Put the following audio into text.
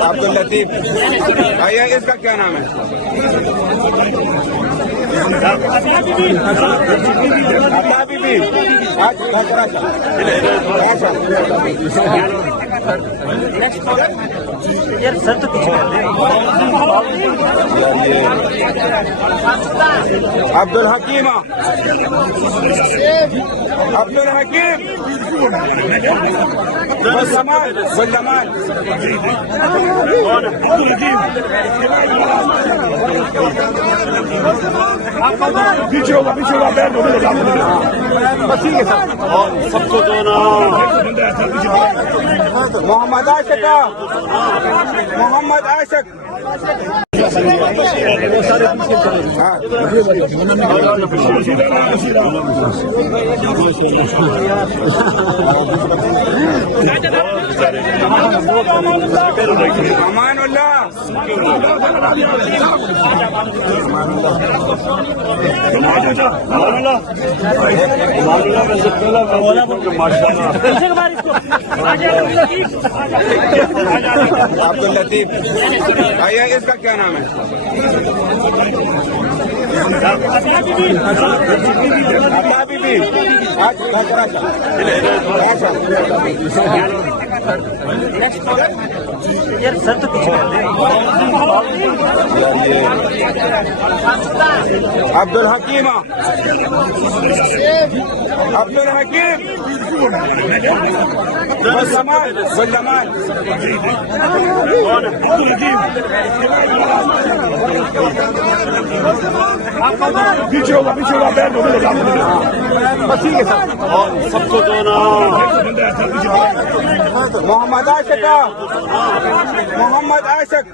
अब्दुल लतीफ भैया, इसका क्या नाम है? बीबी आज अब्दुल हकीम, अब्दुल हकीम, गुलजमान, गुलजमान, पीछे होगा बैठ हो सबको दो ना। मोहम्मद आशिक, मोहम्मद आशिक, अमानुल्लाह, अब्दुल लतीफ भैया, इसका क्या नाम है? बीबी आज अब्दुल हकीम, अब्दुल हकीम, गुलजमान, गुलजमान, पीछे होगा बैठ हो सबको दो ना। मोहम्मद आशिक, मोहम्मद आशिक।